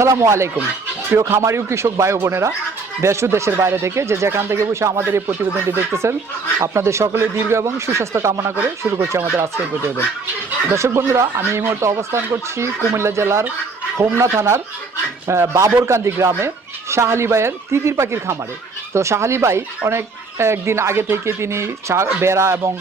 আসসালামু আলাইকুম। প্রিয় খামারিও কৃষক ভাই বোনেরা, দেশ দেশের বাইরে থেকে যে যেখান থেকে বসে আমাদের এই প্রতিবেদনটি দেখতেছেন, আপনাদের সকলে দীর্ঘ এবং সুস্বাস্থ্য কামনা করে শুরু করছি আমাদের আজকের প্রতিবেদন। দর্শক বন্ধুরা, আমি এই মুহূর্তে অবস্থান করছি কুমিল্লা জেলার হোমনা থানার বাবরকান্দি গ্রামে শাহালি ভাইয়ের তিতির পাখির খামারে। তো শাহালি ভাই, অনেক একদিন আগে থেকে তিনি বেড়া এবং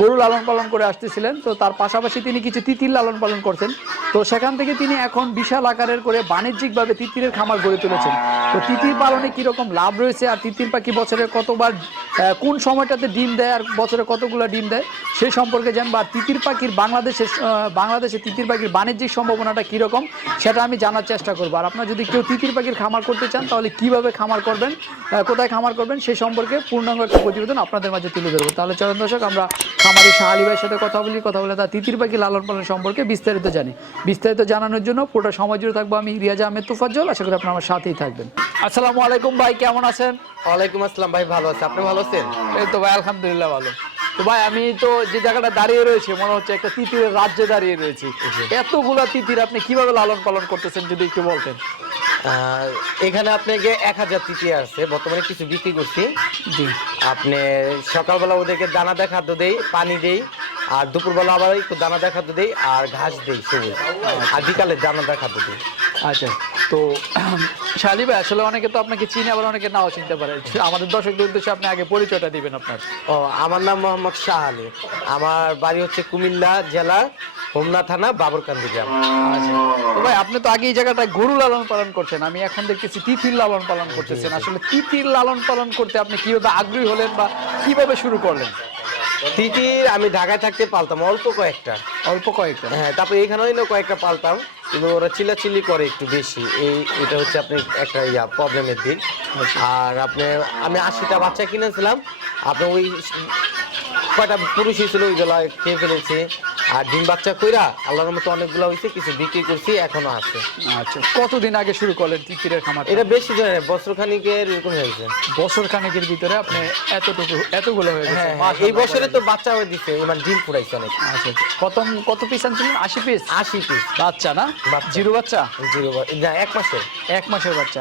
গরু লালন পালন করে আসতেছিলেন। তো তার পাশাপাশি তিনি কিছু তিতির লালন পালন করছেন তো সেখান থেকে তিনি এখন বিশাল আকারের করে বাণিজ্যিকভাবে তিতিরের খামার গড়ে তুলেছেন। তো তিতির পালনে কীরকম লাভ রয়েছে আর তিতির পাখি বছরে কতবার কোন সময়টাতে ডিম দেয় আর বছরে কতগুলো ডিম দেয় সেই সম্পর্কে জানব। আর তিতির পাখির বাংলাদেশের আহ, বাংলাদেশে তিতির পাখির বাণিজ্যিক সম্ভাবনাটা কীরকম সেটা আমি জানার চেষ্টা করব। আর আপনার যদি কেউ তিতির পাখির খামার করতে চান তাহলে কীভাবে খামার করবেন কোথায় খামার করবেন সেই সম্পর্কে পূর্ণাঙ্গ একটা প্রতিবেদন আপনাদের মাঝে তুলে ধরবো। তাহলে চলুন দর্শক আমরা খামারি শাহালি ভাইয়ের সাথে কথা বলি কথা বলে তার তিতির পাখি লালন পালন সম্পর্কে বিস্তারিত জানি। বিস্তারিত জানানোর জন্য পুরোটা সময় জুড়ে থাকব আমি রিয়াজ আহমেদ তুফাজ্জল আশা করি আপনার আমার সাথেই থাকবেন। আসসালামু আলাইকুম ভাই কেমন আছেন? ওয়ালাইকুম আসসালাম ভাই ভালো আছে। আপনি ভালো আছেন? এই তো ভাই আলহামদুলিল্লাহ ভালো। তো ভাই আমি তো যে জায়গাটা দাঁড়িয়ে রয়েছে মনে হচ্ছে একটা তিতিরের রাজ্যে দাঁড়িয়ে রয়েছি। এতগুলা তিতির আপনি কীভাবে লালন পালন করতেছেন যদি একটু বলতেন? আহ, এখানে আপনাকে এক হাজার তিতি আছে বর্তমানে কিছু বিক্রি করছি। জি। আপনি সকালবেলা ওদেরকে দানা দানাদার খাদ্য দেই, পানি দেই, আর দুপুরবেলা আবার একটু দানা দানাদার খাদ্য দেই, আর ঘাস দেই, সবুজ। আর বিকালে দানাদার খাদ্য দিই। আচ্ছা তো শালি ভাই আসলে অনেকে তো আপনাকে চিনে আবার অনেকে নাও চিনতে পারে। আমাদের দর্শকদের উদ্দেশ্যে আপনি আগে পরিচয়টা দিবেন আপনার। ও আমার নাম মোহাম্মদ শাহ আলী। আমার বাড়ি হচ্ছে কুমিল্লা জেলা হোমনা থানা বাবরকান্দি গ্রাম। আচ্ছা। ভাই আপনি তো আগে এই জায়গাটায় গরু লালন পালন করছেন। আমি এখন দেখতেছি তিথির লালন পালন করতেছেন। আসলে তিথির লালন পালন করতে আপনি কীভাবে আগ্রহী হলেন বা কীভাবে শুরু করলেন? তিথির আমি ঢাকায় থাকতে পালতাম অল্প কয়েকটা। অল্প কয়েকটা। হ্যাঁ তারপরে এখানেও না কয়েকটা পালতাম কিন্তু ওরা চিল্লাচিল্লি করে একটু বেশি। এই এটা হচ্ছে আপনি একটা ইয়া প্রবলেমের দিক আর আপনি আমি আশিটা বাচ্চা কিনেছিলাম। আপনি ওই কয়টা পুরুষই ছিল ওইগুলা খেয়ে ফেলেছি। আর ডিম বাচ্চা কইরা আল্লাহর মতো অনেকগুলো হয়েছে কিছু বিক্রি করছি এখনও আছে। আচ্ছা কতদিন আগে শুরু করলেন তিতিরের খামার এটা বেশি না, বছর খানিকের এরকম হয়েছে। বছর খানেকের ভিতরে আপনি এতটুকু এতগুলো হয়ে গেছে হ্যাঁ হ্যাঁ, এই বছরে তো বাচ্চা হয়ে দিচ্ছে এবার ডিম ফুরাইছে অনেক। আচ্ছা আচ্ছা। কত পিস আনছিলেন? আশি পিস আশি পিস বাচ্চা না। জিরো বাচ্চা? জিরো না এক মাসে এক মাসের বাচ্চা।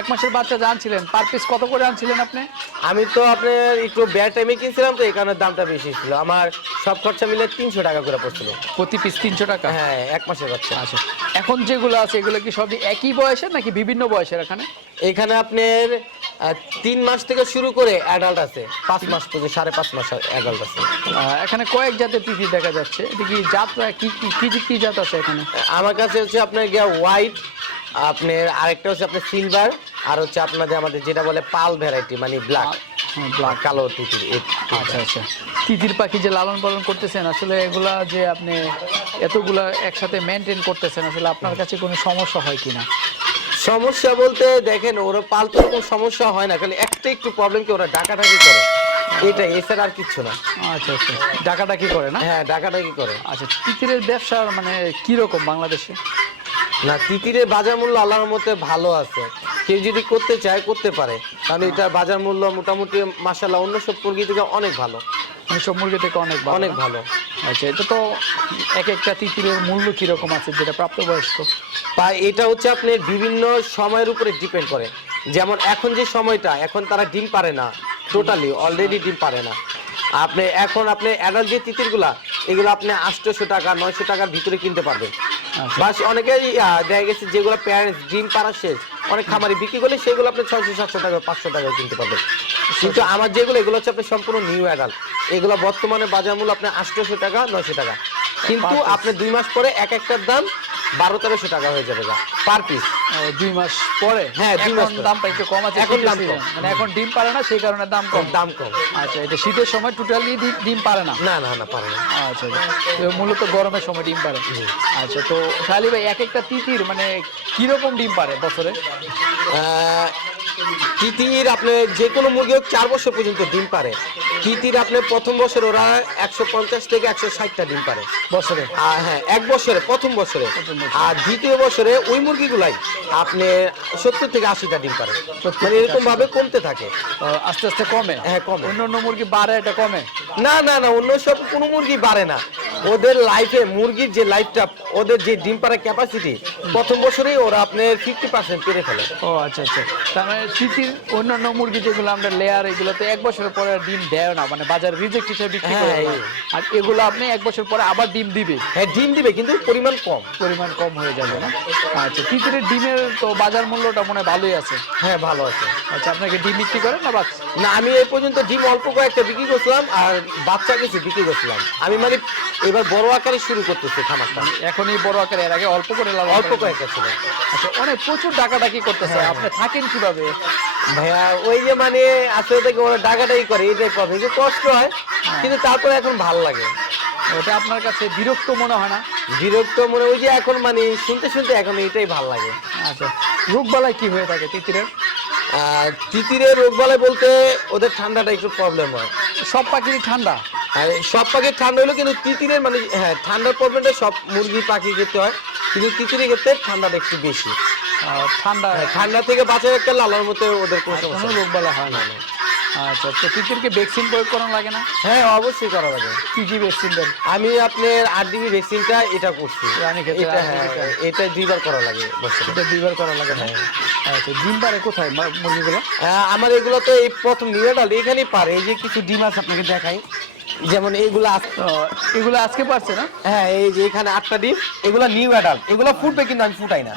এক মাসের বাচ্চা যা আনছিলেন পার পিস কত করে আনছিলেন আপনি? আমি তো আপনার একটু ব্যাড টাইমে কিনছিলাম তো এই কারণে দামটা বেশি ছিল। আমার সব খরচা মিলে তিনশো টাকা করে পড়ছিল। প্রতি পিস তিনশো টাকা? হ্যাঁ এক মাসের বাচ্চা। আচ্ছা। এখন যেগুলো আছে এগুলো কি সবই একই বয়সের নাকি বিভিন্ন বয়সের এখানে? এখানে আপনার তিন মাস থেকে শুরু করে অ্যাডাল্ট আছে। পাঁচ মাস পর্যন্ত সাড়ে পাঁচ মাস অ্যাডাল্ট আছে। এখানে কয়েক জাতের তিথি দেখা যাচ্ছে। এটা কি জাত কি কি কি জাত আছে এখানে? আমার কাছে হচ্ছে আপনার গিয়া হোয়াইট আপনার আরেকটা হচ্ছে আপনার সিলভার আর হচ্ছে আপনাদের আমাদের যেটা বলে পাল ভ্যারাইটি মানে ব্ল্যাক কালো তিতির আচ্ছা আচ্ছা। তিতির পাখি যে লালন পালন করতেছেন আসলে এগুলা যে আপনি এতগুলা একসাথে মেনটেন করতেছেন আসলে আপনার কাছে কোনো সমস্যা হয় কিনা? সমস্যা বলতে দেখেন ওরা পালতে কোনো সমস্যা হয় না খালি একটা একটু প্রবলেম কি ওরা ডাকাডাকি করে। এটা এছাড়া আর কিচ্ছু না। আচ্ছা আচ্ছা ডাকাডাকি করে না? হ্যাঁ ডাকাডাকি করে। আচ্ছা তিতিরের ব্যবসা মানে কীরকম বাংলাদেশে? না তিতিরের বাজার মূল্য আল্লাহর মতে ভালো আছে। কেউ যদি করতে চায় করতে পারে। কারণ এটা বাজার মূল্য মোটামুটি মাসাল্লাহ অন্য সব মুরগি থেকে অনেক ভালো। সব মুরগি থেকে অনেক ভালো অনেক ভালো। আচ্ছা এটা তো এক একটা তিতিরের মূল্য কীরকম আছে যেটা প্রাপ্তবয়স্ক? বা এটা হচ্ছে আপনি বিভিন্ন সময়ের উপরে ডিপেন্ড করে। যেমন এখন যে সময়টা এখন তারা ডিম পারে না টোটালি অলরেডি ডিম পারে না। আপনি এখন আপনি অ্যাডাল্ট যে তিতিরগুলা এগুলো আপনি আটশোশো টাকা নয়শো টাকার ভিতরে কিনতে পারবেন। আচ্ছা। বাস অনেকেই দেখা গেছে যেগুলো প্যারেন্টস ডিম পাড়া শেষ অনেক খামারি বিক্রি করলে সেগুলো আপনি ছয়শো সাতশো টাকা পাঁচশো টাকা কিনতে পারবেন। কিন্তু আমার যেগুলো এগুলো হচ্ছে আপনি সম্পূর্ণ নিউ অ্যাডাল্ট এগুলো বর্তমানে বাজার মূল্য আপনি আটশোশো টাকা নয়শো টাকা। কিন্তু আপনি দুই মাস পরে এক একটার দাম বারো তেরোশো টাকা হয়ে যাবে পার পিস দুই মাস পরে? হ্যাঁ, দুই মাস দামটা একটু কম আছে এখন দাম। কম। মানে এখন ডিম পারে না সেই কারণে দাম কম। দাম কম। আচ্ছা এটা শীতের সময় টোটালি ডিম পারে না? না না না পারে না। আচ্ছা আচ্ছা। মূলত গরমের সময় ডিম পারে। আচ্ছা তো শালি ভাই এক একটা তিতির মানে কীরকম ডিম পারে বছরে? তিতির আপনি যে কোনো মুরগি হোক চার বছর পর্যন্ত ডিম পারে। তিতির আপনি প্রথম বছর ওরা একশো পঞ্চাশ থেকে একশো ষাটটা ডিম পারে। বছরে? হ্যাঁ এক বছরে প্রথম বছরে। আর দ্বিতীয় বছরে ওই মুরগিগুলাই আপনি সত্তর থেকে আশিটা ডিম পারে। মানে এরকম ভাবে কমতে থাকে। আস্তে আস্তে কমে? হ্যাঁ, কমে। অন্য অন্য মুরগি বাড়ে এটা কমে? না না না অন্য সব কোনো মুরগি বাড়ে না। ওদের লাইফে মুরগির যে লাইফটা ওদের যে ডিম পাড়ার ক্যাপাসিটি প্রথম বছরেই ওরা আপনার ফিফটি পার্সেন্ট পেরে ফেলে। ও আচ্ছা আচ্ছা। তার মানে তিতির অন্যান্য মুরগি যেগুলো আমরা লেয়ার এগুলোতে এক বছরের পরে ডিম দেয় না মানে বাজার রিজেক্ট হিসেবে বিক্রি করে হ্যাঁ, আর এগুলো আপনি এক বছর পরে আবার ডিম দিবে। হ্যাঁ ডিম দিবে কিন্তু পরিমাণ কম। পরিমাণ কম হয়ে যাবে না? আচ্ছা তিতিরের ডিমের তো বাজার মূল্যটা মনে হয় ভালোই আছে। হ্যাঁ ভালো আছে। আচ্ছা আপনাকে ডিম বিক্রি করেন না বাচ্চা? না আমি এই পর্যন্ত ডিম অল্প কয়েকটা বিক্রি করছিলাম আর বাচ্চা কিছু বিক্রি করছিলাম। আমি মানে এবার বড় আকারে শুরু করতেছে খামারটা। এখন এই বড় আকারে এর আগে অল্প করে লাভ অল্প কয়েকটা ছিল। আচ্ছা অনেক প্রচুর টাকাটাকি করতেছে। হ্যাঁ, আপনি থাকেন কীভাবে? ভাইয়া ওই যে মানে আসলে থেকে ওরা ডাকাটাই করে এটাই কথা যে কষ্ট হয় কিন্তু তারপরে এখন ভালো লাগে। ওটা আপনার কাছে বিরক্ত মনে হয় না? বিরক্ত মনে ওই যে এখন মানে শুনতে শুনতে এখন এটাই ভালো লাগে। আচ্ছা রোগবালাই কি হয়ে থাকে তিতিরের? আর তিতিরের রোগ বালাই বলতে ওদের ঠান্ডাটা একটু প্রবলেম হয়। সব পাখিরই ঠান্ডা? সব পাখির ঠান্ডা হলো কিন্তু তিতিরের মানে হ্যাঁ ঠান্ডার প্রবলেমটা সব মুরগি পাখি ক্ষেত্রে হয় কিন্তু তিতিরের ক্ষেত্রে ঠান্ডাটা একটু বেশি। ঠান্ডা হ্যাঁ, ঠান্ডা থেকে বাঁচার একটা লালার মতো ওদের কোনো সমস্যা কোনো নেই। হয় না। আচ্ছা তো তিতিরকে ভ্যাকসিন প্রয়োগ করানো লাগে না? হ্যাঁ অবশ্যই করা লাগে। কি কি ভ্যাকসিন দেন? আমি আপনার আট ডিবি ভ্যাকসিনটা এটা করছি। রানী এটা হ্যাঁ। এটা দুইবার করা লাগে এটা দুইবার করা লাগে না? আচ্ছা ডিম পারে কোথায় মুরগিগুলো? আমার এগুলো তো এই প্রথম নিউডাল এখানেই পারে। এই যে কিছু ডিম আছে আপনাকে দেখাই। যেমন এইগুলো এগুলো আজকে পারছে না? হ্যাঁ এই যে এখানে আটটা ডিম এগুলো নিউ অ্যাডাল্ট এগুলো ফুটবে কিন্তু আমি ফুটাই না।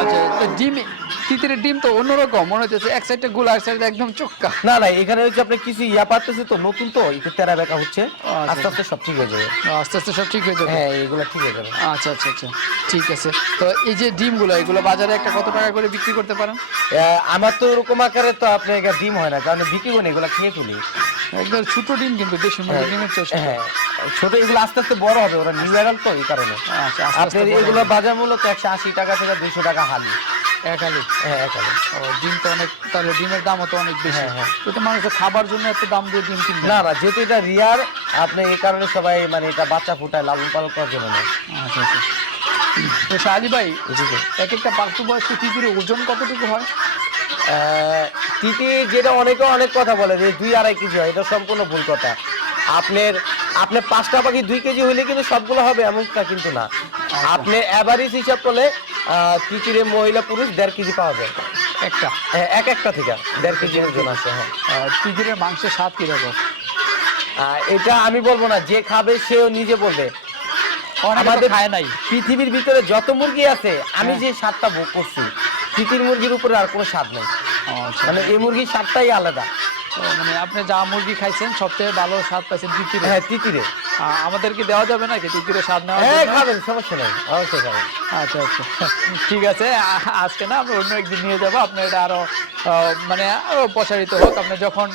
আচ্ছা তো ডিম তিতিরের ডিম তো অন্যরকম মনে হচ্ছে এক সাইডটা গোল আর সাইডটা একদম চোক্কা। না না এখানে হচ্ছে আপনি কিছু ইয়া পারতেছে তো নতুন তো একটু তেরা বেকা হচ্ছে আচ্ছা। আস্তে আস্তে সব ঠিক হয়ে যাবে। আস্তে আস্তে সব ঠিক হয়ে যাবে। হ্যাঁ এগুলো ঠিক হয়ে যাবে। আচ্ছা আচ্ছা আচ্ছা ঠিক আছে। তো এই যে ডিমগুলো এগুলো বাজারে একটা কত টাকা করে বিক্রি করতে পারেন? আমার তো ওরকম আকারে তো আপনার ডিম হয় না কারণ বিক্রি করে এগুলো খেয়ে ফেলি। একদম ছোট ডিম কিন্তু দেশি মুরগি ডিমের হ্যাঁ। ছোট এগুলো আস্তে আস্তে বড় হবে ওরা নিউ অ্যাডাল্ট তো এই কারণে। আচ্ছা আপনার এগুলো বাজার মূল্য তো একশো আশি টাকা থেকে দুইশো টাকা হালি। এক আলু হ্যাঁ এখানে ও ডিম তো অনেক তাহলে ডিমের দামও তো অনেক বেশি। হ্যাঁ, হ্যাঁ। মানুষ খাবার জন্য এত দাম দিয়ে ডিম কিনবে না না যেহেতু এটা রিয়ার আপনি এই কারণে সবাই মানে এটা বাচ্চা ফুটায় লালন পালন করার জন্য নেয়। আচ্ছা আচ্ছা। তো শালি ভাই এক একটা প্রাপ্ত বয়স্ক করে ওজন কতটুকু হয়? তিতি যেটা অনেকে অনেক কথা বলে যে দুই আড়াই কেজি হয় এটা সম্পূর্ণ ভুল কথা। আপনার আপনার পাঁচটা পাখি দুই কেজি হইলে কিন্তু সবগুলো হবে এমনটা কিন্তু না। আপনি অ্যাভারেজ হিসাব করলে তিতিরে মহিলা পুরুষ দেড় কেজি পাওয়া যায়। একটা? হ্যাঁ, এক একটা থেকে দেড় কেজি ওজন আসে হ্যাঁ। আহ, তিতিরের মাংসের স্বাদ কীরকম? এটা আমি বলব না যে খাবে সেও নিজে বলবে। আমাদের আমাদের খায় নাই। পৃথিবীর ভিতরে যত মুরগি আছে আমি যে স্বাদটা ভোগ করছি তিতির মুরগির উপরে আর কোনো স্বাদ নেই। আচ্ছা। মানে এই মুরগির স্বাদটাই আলাদা। মানে আপনি যা মুরগি খাইছেন সবচেয়ে ভালো স্বাদ পাইছেন তিতিরে হ্যাঁ তিতিরে। আমাদেরকে দেওয়া যাবে নাকি? তিতিরের স্বাদ নেওয়া হ্যাঁ খাবেন সমস্যা নেই অবশ্যই খাবেন। আচ্ছা আচ্ছা। ঠিক আছে আজকে না আমরা অন্য একদিন নিয়ে যাব। আপনি এটা আরও মানে আরও প্রসারিত হোক। আপনি যখন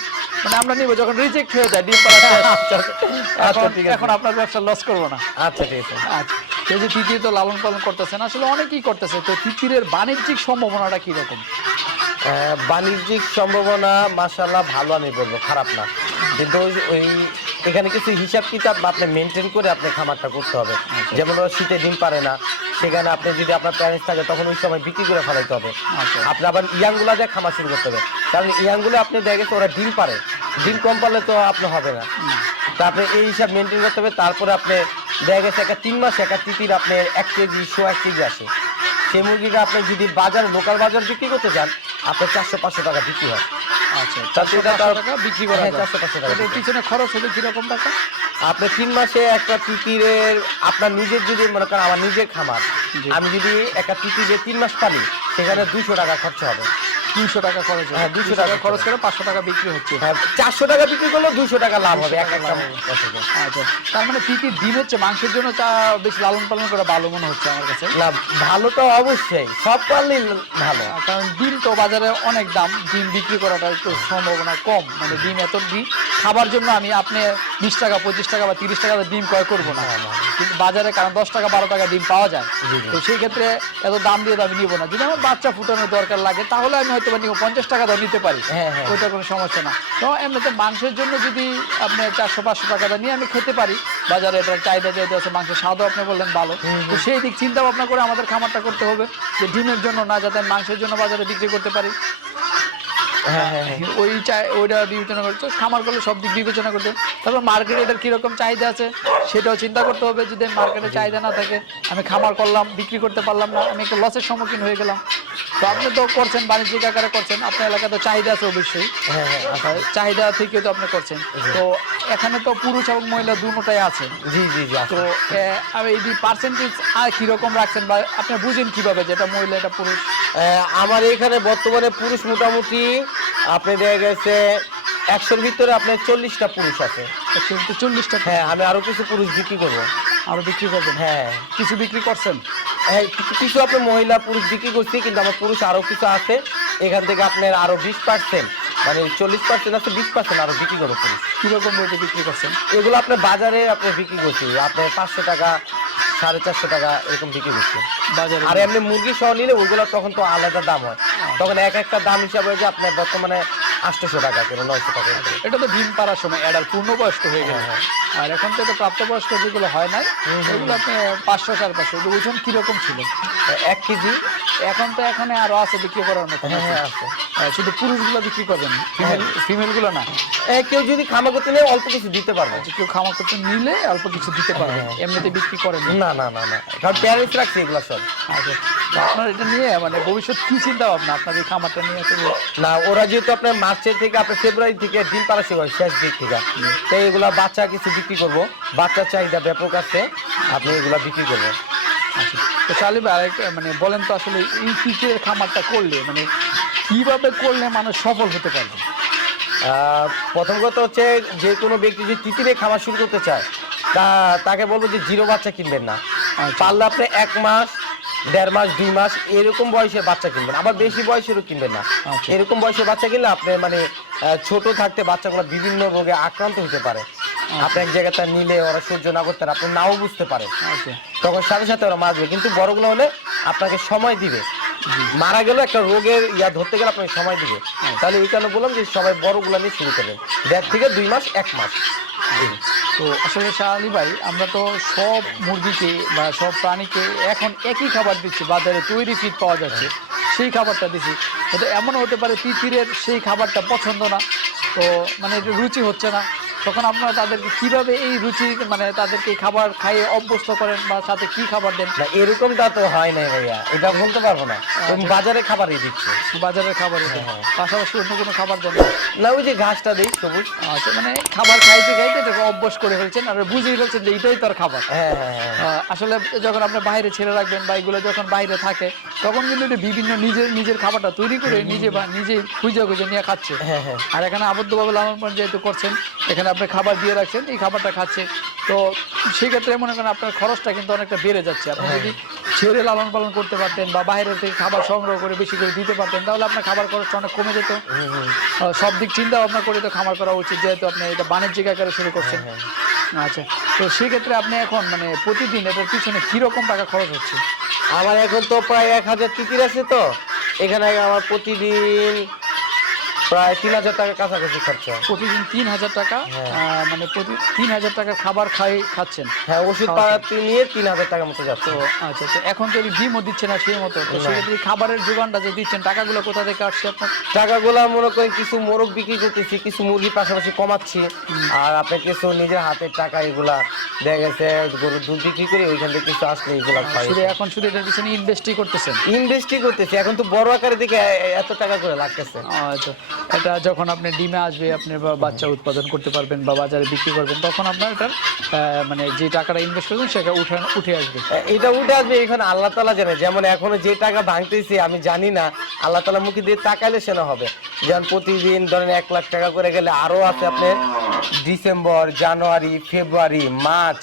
মানে আমরা নিব যখন রিজেক্ট হয়ে যায় ডিম পাড়া। আচ্ছা আছে। এখন আপনার ব্যবসা লস করব না। আচ্ছা ঠিক আছে। আচ্ছা। এই যে তিতির তো লালন পালন করতেছেন আসলে অনেকেই করতেছে। তো তিতিরের বাণিজ্যিক সম্ভাবনাটা কি রকম আহ, বাণিজ্যিক সম্ভাবনা মাসাল্লাহ ভালো আমি বলব খারাপ না। কিন্তু ওই- ওই এখানে কিছু হিসাব কিতাব আপনি মেনটেন করে আপনি খামারটা করতে হবে। যেমন ওরা শীতে ডিম পারে না সেখানে আপনি যদি আপনার প্যারেন্টস থাকে তখন ওই সময় বিক্রি করে ফেলাইতে হবে। আচ্ছা। আপনি আবার ইয়াংগুলা দিয়ে খামার শুরু করতে হবে। কারণ ইয়াংগুলো আপনি দেখে গেছে ওরা ডিম পারে। ডিম কম পারলে তো আপনি হবে না। তা আপনি এই হিসাব মেনটেন করতে হবে তারপরে আপনি দেখা গেছে একটা তিন মাস একটা তিতির আপনার এক কেজি শো এক কেজি আসে। সেই মুরগিটা আপনি যদি বাজারে লোকাল বাজার বিক্রি করতে যান আপনার চারশো পাঁচশো টাকা বিক্রি হয়। আচ্ছা চারশো টাকা বিক্রি করা হ্যাঁ, চারশো পাঁচশো টাকা। পিছনে খরচ হবে কীরকম টাকা? আপনি তিন মাসে একটা তিতিরের আপনার নিজের যদি মনে করেন আমার নিজের খামার। আমি যদি একটা তিতিরের তিন মাস পালি সেখানে দুশো টাকা খরচ হবে। টাকা খরচ হ্যাঁ, 200 দুইশো টাকা খরচ করে পাঁচশো টাকা বিক্রি হচ্ছে। হ্যাঁ চারশো টাকা বিক্রি করলে দুশো টাকা লাভ হবে এক একটা লাভ। আচ্ছা তার মানে ডিম হচ্ছে? মাংসের জন্য চা বেশি লালন পালন করা ভালো মনে হচ্ছে আমার কাছে? না ভালো তো অবশ্যই সব পারলেই ভালো। কারণ ডিম তো বাজারে অনেক দাম ডিম বিক্রি করাটা একটু সম্ভাবনা কম। মানে ডিম এত ডিম খাবার জন্য আমি আপনি বিশ টাকা পঁচিশ টাকা বা তিরিশ টাকা ডিম ক্রয় করব না। কিন্তু বাজারে কারণ দশ টাকা বারো টাকা ডিম পাওয়া যায়। তো সেই ক্ষেত্রে এত দাম দিয়ে আমি নিবো না। যদি আমার বাচ্চা ফুটানোর দরকার লাগে তাহলে আমি হয়তো নিবো। পঞ্চাশ টাকা দাম নিতে পারি। হ্যাঁ, হ্যাঁ। ওইটা কোনো সমস্যা না। তো এমনিতে মাংসের জন্য যদি আপনি চারশো পাঁচশো টাকা নিয়ে আমি খেতে পারি বাজারে এটার চাহিদা যেহেতু আছে মাংসের স্বাদও আপনি বললেন ভালো। তো সেই দিক চিন্তা ভাবনা করে আমাদের খামারটা করতে হবে যে ডিমের জন্য না যাতে মাংসের জন্য বাজারে বিক্রি করতে পারি। ওই চাই ওইটা বিবেচনা করতে খামার করলে সব দিক বিবেচনা করতে তারপর মার্কেটে এটার কীরকম চাহিদা আছে সেটাও চিন্তা করতে হবে। যদি মার্কেটে চাহিদা না থাকে আমি খামার করলাম বিক্রি করতে পারলাম না আমি একটা লসের সম্মুখীন হয়ে গেলাম। তো আপনি তো করছেন বাণিজ্যিক আকারে করছেন আপনার এলাকাতে চাহিদা আছে অবশ্যই। হ্যাঁ হ্যাঁ চাহিদা থেকে তো আপনি করছেন। তো এখানে তো পুরুষ এবং মহিলা দুটোটাই আছে। জি জি জি তো এই যে পার্সেন্টেজ আর কীরকম রাখছেন বা আপনি বুঝেন কীভাবে যে এটা মহিলা এটা পুরুষ? আমার এখানে বর্তমানে পুরুষ মোটামুটি আপনি দেখা গেছে একশোর ভিতরে আপনার চল্লিশটা পুরুষ আছে। একশো চল্লিশটা হ্যাঁ আমি আরও কিছু পুরুষ বিক্রি করব। আরও বিক্রি করবেন? হ্যাঁ। কিছু বিক্রি করছেন? হ্যাঁ, কিছু- আপনার মহিলা পুরুষ বিক্রি করছি কিন্তু আমার পুরুষ আরও কিছু আছে। এখান থেকে আপনার আরও বিশ পার্সেন্ট মানে চল্লিশ পার্সেন্ট আছে বিশ পার্সেন্ট আরও বিক্রি করব পুরুষ। কীরকম রেটে বিক্রি করছেন? এগুলো আপনার বাজারে আপনি বিক্রি করছি। আপনার পাঁচশো টাকা সাড়ে চারশো টাকা এরকম বিক্রি করছি। বাজারে আর এমনি মুরগি সহ নিলে ওইগুলো তখন তো আলাদা দাম হয়। তখন এক একটা দাম হিসাবে যায় আপনার বর্তমানে আটশোশো টাকা করে নয়শো টাকা এটা তো ডিম পাড়ার সময় এডাল পূর্ণবয়স্ক হয়ে গেল হ্যাঁ, আর এখন তো এটা প্রাপ্তবয়স্ক যেগুলো হয় নাই এগুলো আপনি পাঁচশো সাড়ে পাঁচশো ওজন কীরকম ছিল? এক কেজি। এখন তো এখানে আরও আছে বিক্রি করার মতো হ্যাঁ হ্যাঁ আছে। শুধু পুরুষগুলো বিক্রি করবেন ফিমেল ফিমেলগুলো না? কেউ যদি খামা করতে নেয় অল্প কিছু দিতে পারবে। কেউ খামার করতে নিলে অল্প কিছু দিতে পারবে হ্যাঁ। এমনিতে বিক্রি করেন না। না না না না। কারণ প্যারেন্টস রাখছে এগুলো সব। আচ্ছা আপনার এটা নিয়ে মানে ভবিষ্যৎ কি চিন্তা ভাবনা? আপনার এই খামারটা নিয়ে না ওরা যেহেতু আপনার মার্চের থেকে আপনার ফেব্রুয়ারি থেকে ডিম পাড়া শুরু হয় শেষ দিক থেকে। তো এগুলো বাচ্চা কিছু বিক্রি করব। বাচ্চার চাহিদা ব্যাপক আছে আপনি এগুলো বিক্রি করবেন আচ্ছা তো আরেকটা মানে বলেন তো আসলে এই পিকের খামারটা করলে মানে কীভাবে করলে মানুষ সফল হতে পারবে? প্রথম কথা হচ্ছে যে কোনো ব্যক্তি যদি তিতিরে খামার শুরু করতে চায় তা তাকে বলব যে জিরো বাচ্চা কিনবেন না। আচ্ছা। পারলে আপনি এক মাস দেড় মাস দুই মাস এরকম বয়সের বাচ্চা কিনবেন। আবার বেশি বয়সেরও কিনবেন না। আচ্ছা। এরকম বয়সের বাচ্চা কিনলে আপনি মানে ছোট থাকতে বাচ্চাগুলো বিভিন্ন রোগে আক্রান্ত হতে পারে। আপনি এক জায়গাতে নিলে ওরা সহ্য না করতে পারে আপনি নাও বুঝতে পারে। আচ্ছা। তখন সাথে সাথে ওরা মারবে কিন্তু বড়গুলো হলে আপনাকে সময় দিবে। মারা গেলে একটা রোগের ইয়া ধরতে গেলে আপনাকে সময় দিবে। তাহলে এই কারণে বললাম যে সবাই বড়গুলো নিয়ে শুরু করবেন। দেড় থেকে দুই মাস এক মাস। তো আসলে শাহালি ভাই, আমরা তো সব মুরগিকে বা সব প্রাণীকে এখন একই খাবার দিচ্ছি, বাজারে তৈরি ফিট পাওয়া যাচ্ছে, সেই খাবারটা দিচ্ছি। হয়তো এমন হতে পারে তিতিরের সেই খাবারটা পছন্দ না, তো মানে রুচি হচ্ছে না। তখন আপনারা তাদেরকে কীভাবে এই রুচি মানে তাদেরকে খাবার খাইয়ে অভ্যস্ত করেন বা সাথে কি খাবার দেন? না এরকমটা তো হয় নাই ভাইয়া। এটা বলতে পারব না। ওই বাজারে খাবারই দিচ্ছে। বাজারের খাবার দেন। হ্যাঁ। পাশাপাশি অন্য কোনো খাবার দেন? না? ওই যে ঘাসটা দেই সবুজ। আচ্ছা মানে খাবার খাইতে খাইতে এটাকে অভ্যাস করে ফেলছেন আর বুঝেই ফেলছেন যে এটাই তার খাবার। হ্যাঁ হ্যাঁ আসলে যখন আপনি বাইরে ছেড়ে রাখবেন বা এগুলো যখন বাইরে থাকে তখন কিন্তু বিভিন্ন নিজের নিজের খাবারটা তৈরি করে নিজে বা নিজে খুঁজে খুঁজে নিয়ে খাচ্ছে। হ্যাঁ হ্যাঁ। আর এখানে আবদ্ধভাবে লালন পালন যেহেতু করছেন এখানে আপনি খাবার দিয়ে রাখছেন এই খাবারটা খাচ্ছে। তো সেই ক্ষেত্রে মনে করেন আপনার খরচটা কিন্তু অনেকটা বেড়ে যাচ্ছে। আপনি যদি ছেড়ে লালন পালন করতে পারতেন বা বাইরে থেকে খাবার সংগ্রহ করে বেশি করে দিতে পারতেন তাহলে আপনার খাবার খরচটা অনেক কমে যেত। আহ, সব দিক চিন্তা ভাবনা করে তো খামার করা উচিত যেহেতু আপনি এটা বাণিজ্যিক আকারে শুরু করছেন। আচ্ছা তো সেক্ষেত্রে আপনি এখন মানে প্রতিদিন এটার পিছনে কীরকম টাকা খরচ হচ্ছে? আমার এখন তো প্রায় এক হাজার টিকিট আছে তো। এখানে আমার প্রতিদিন প্রায় তিন হাজার কাছাকাছি খরচা। প্রতিদিন তিন হাজার টাকা হ্যাঁ। মানে প্রতি তিন হাজার টাকার খাবার খাই খাচ্ছেন। হ্যাঁ ওষুধ পাড়াতে নিয়ে তিন হাজার টাকার মতো যাচ্ছে। আচ্ছা তো এখন তো ডিমও দিচ্ছে না সেই মতো। তো সেক্ষেত্রে খাবারের যোগানটা যে দিচ্ছেন টাকাগুলো কোথা থেকে আসছে আপনার? টাকাগুলো মনে করেন কিছু মোরগ বিক্রি করতেছি কিছু মুরগির পাশাপাশি কমাচ্ছি। আর আপনি কিছু নিজের হাতের টাকা এগুলা দেখা গেছে গরুর দুধ বিক্রি করে ওইখান থেকে কিছু আসলে এগুলা খাই শুধু এখন শুধু এটার পিছনে ইনভেস্টই করতেছেন? ইনভেস্টই করতেছি এখন তো বড় আকারে দিকে এত টাকা করে লাগতেছে। আচ্ছা এটা যখন আপনি ডিমে আসবে, আপনি বাচ্চা উৎপাদন করতে পারবেন বা বাজারে বিক্রি করবেন, তখন আপনার এটার মানে যে টাকাটা ইনভেস্ট করবেন, সেটা উঠে উঠে আসবে। এটা উঠে আসবে এখানে আল্লাহ তালা জানে। যেমন এখনও যে টাকা ভাঙতেছি, আমি জানি না, আল্লাহ তালা মুখে দিয়ে তাকাইলে সেনা হবে। যেমন প্রতিদিন ধরেন এক লাখ টাকা করে গেলে আরও আছে আপনার ডিসেম্বর, জানুয়ারি, ফেব্রুয়ারি, মার্চ।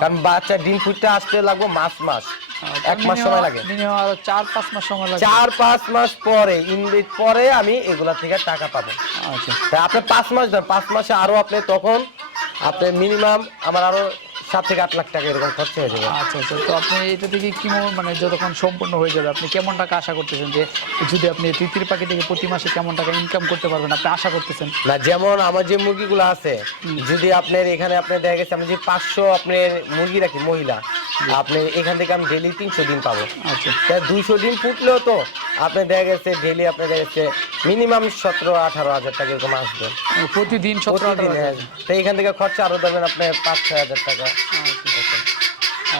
কারণ বাচ্চা ডিম ফুটতে আসতে লাগবে মাস মাস। এক মাস সময় লাগে। মিনিমাম আরও চার পাঁচ মাস সময় লাগে। চার পাঁচ মাস পরে ইনভেস্ট পরে আমি এগুলা থেকে টাকা পাবো। আচ্ছা। তা আপনি পাঁচ মাস ধর পাঁচ মাসে আরও আপনি তখন আপনি মিনিমাম আমার আরও সাত থেকে আট লাখ টাকা এরকম খরচা হয়ে যাবে। আচ্ছা আচ্ছা। তো আপনি এটা থেকে কি মানে যতক্ষণ সম্পূর্ণ হয়ে যাবে আপনি কেমন টাকা আশা করতেছেন যে যদি আপনি তিতির পাখি থেকে প্রতি মাসে কেমন টাকা ইনকাম করতে পারবেন আপনি আশা করতেছেন? না যেমন আমার যে মুরগিগুলো আছে যদি আপনার এখানে আপনার দেখা গেছে আমি যে পাঁচশো আপনার মুরগি রাখি মহিলা আপনি এখান থেকে আমি ডেলি তিনশো দিন পাবো। আচ্ছা। দুইশো দিন ফুটলেও তো আপনি দেখা গেছে ডেলি আপনার দেখা গেছে মিনিমাম সতেরো আঠারো হাজার টাকা এরকম আসবে। প্রতিদিন সতেরো। তো এখান থেকে খরচা আরও দেবেন আপনার পাঁচ ছয় হাজার টাকা।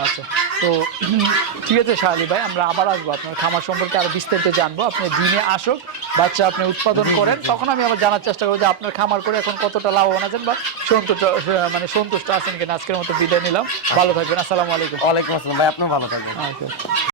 আচ্ছা। তো ঠিক আছে শাহালি ভাই আমরা আবার আসব আপনার খামার সম্পর্কে আরও বিস্তারিত জানব। আপনি দিনে আসুক বাচ্চা আপনি উৎপাদন করেন তখন আমি আবার জানার চেষ্টা করব যে আপনার খামার করে এখন কতটা লাভবান আছেন বা সন্তুষ্ট মানে সন্তুষ্ট আছেন কিনা। আজকের মতো বিদায় নিলাম। ভালো থাকবেন। আসসালামু আলাইকুম। ওয়ালাইকুম আসসালাম ভাই আপনিও ভালো থাকবেন। আচ্ছা।